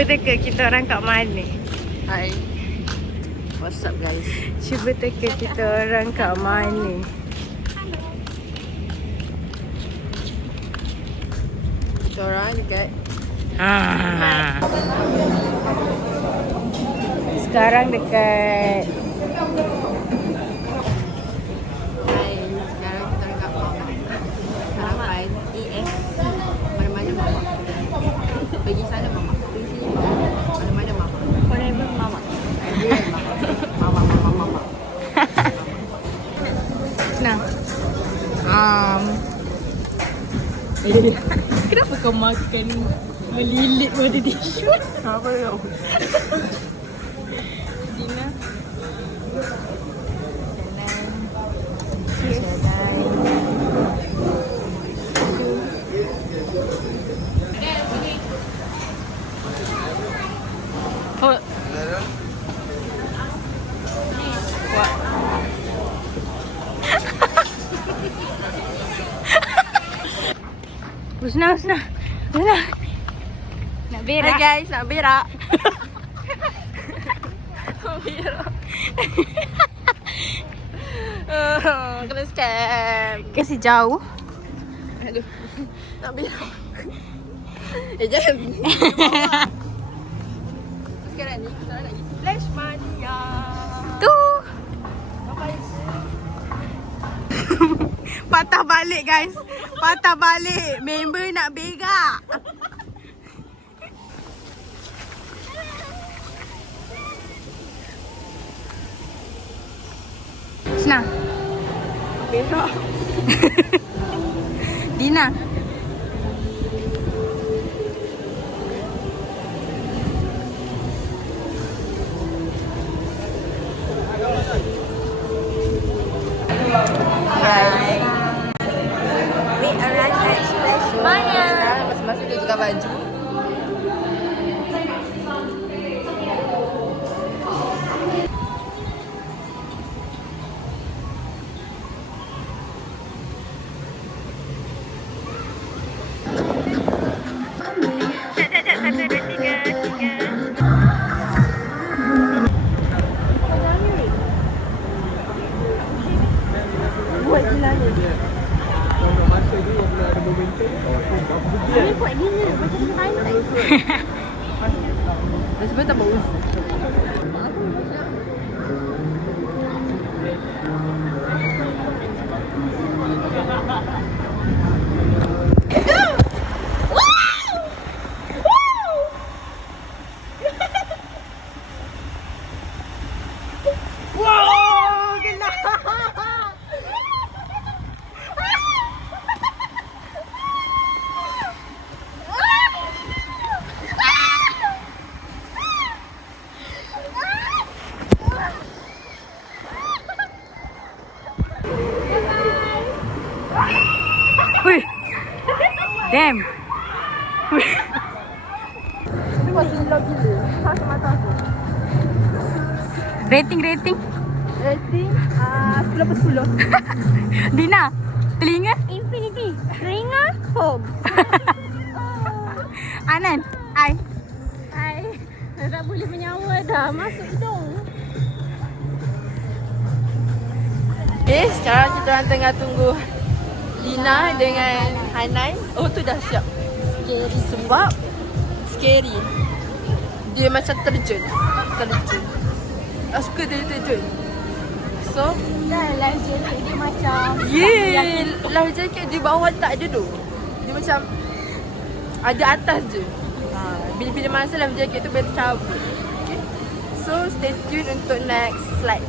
Cuba teka kita orang kat mana. Hai. What's up guys? Cuba teka kita orang kat mana. Kita orang dekat Sekarang dekat Hai. Sekarang kita dekat Mama. Harapan EFC. Mana-mana Mama. Pergi sana Mama. Pergi sini Mama. Mana-mana Mama. Forever Mama. Real Mama. Mama. Nah. Kenapa kau makan melilit pada tisu? Apa tu? Dina. Oh. Husna. Nak berak. Hai guys, nak berak. Berak. Kena scam. Kasih jauh. Aduh. Nak berak. Jangan. Sekarang ni kita nak pergi Splash Mania. Tu. Patah balik guys. Patah balik. Member nak berak. Senang. Berak. Dina. Hai. We arrived at Splash Mania. Sekarang masing-masing dia tukar baju. Buat gila ni. Ini buat gila macam pantai. Sebab tak bau. Wih. Damn. Wih. Ini masih hilang gila. Sakit mata aku. Rating. Rating 10/10. Dina. Telinga. Infinity. Telinga. Home. Anan. Ai. Tak boleh menyawa dah. Masuk hidung. Okay, sekarang kita orang tengah tunggu Lina dengan Hanan. Oh tu dah siap. Scary. Sebab scary. Dia macam terjun. Aku suka dia terjun. So Dah life jacket dia macam life jacket di bawah tak ada tu. Dia macam ada atas je. Bila masa life jacket tu boleh tercabut. Okay. So stay tune untuk next slide.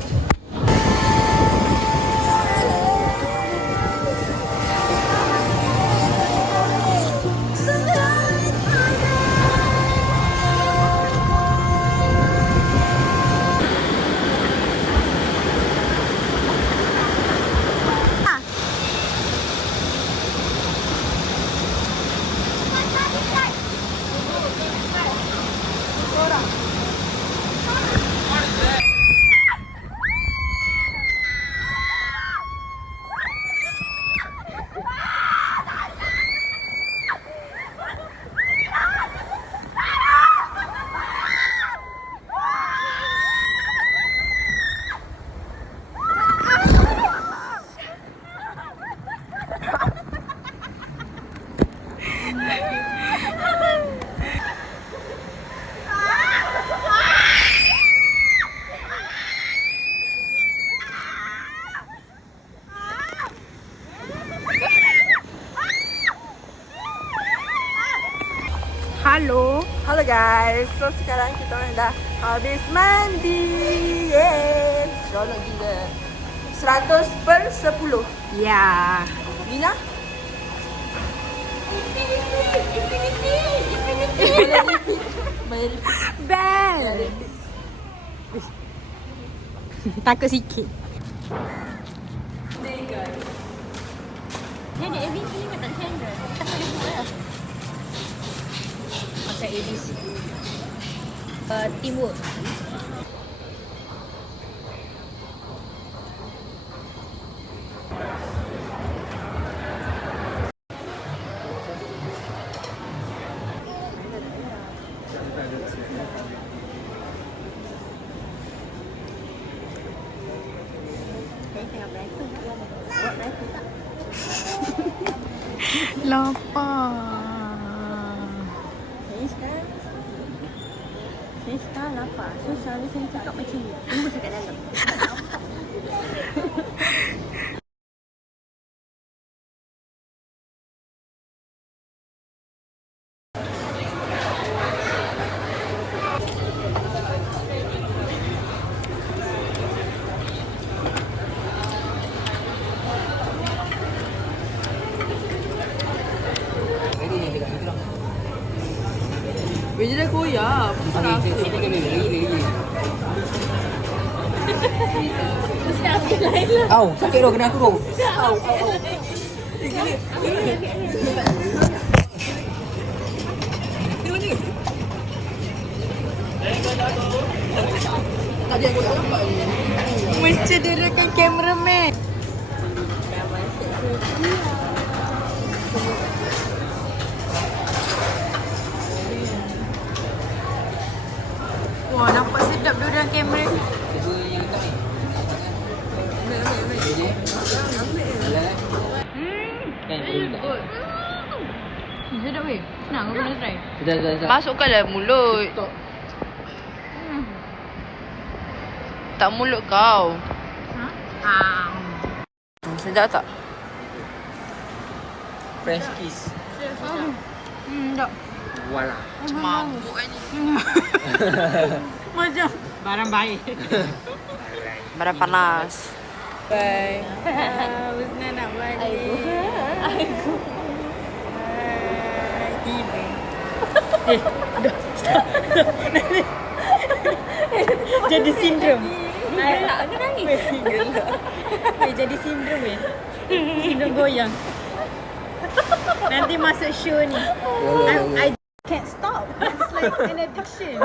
guys. So sekarang kita orang dah habis mandi. Yes. Seronok gila. 100/10. Ya. Lina? Bel. Takut sikit. Dia ada ABC ke tak channel? Tak boleh buat. Macam ABC. Teamwork. Lapar. Saya sekarang lapar. So selalu saya cakap macam ni. Tunggu saya kat dalam. Biji dah koyak. Au, sakit tu kena aku tu. Mencederakan kameraman. Wah, nampak sedap dia dalam kamera. Sedap weh. Senang aku nak try. Masukkan dalam mulut. Tak mulut kau. Sedap tak? French kiss. Tak. Wala. Mabuk kan ni. Macam barang baik. Barang panas. Bye. Husna nak balik. Aiku. Tiba. Jadi sindrom. Gelak ke nangis? Jadi sindrom Sindrom goyang. Nanti masuk show ni. I can't stop. It's like an addiction.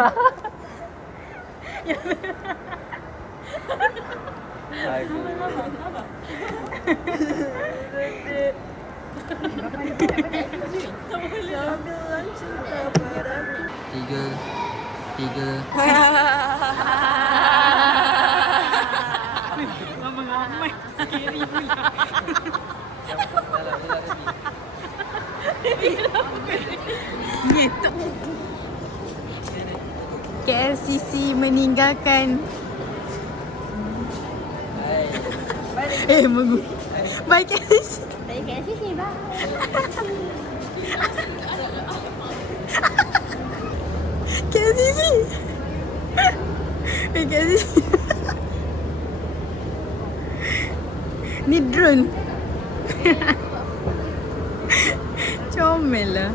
Tiga. Mama ramai. Scary pula. Gitu. KLCC meninggalkan. Mengu. Bye KLCC. Tak ikat sini bang. KLCC. KLCC. Ni drone. Comel lah.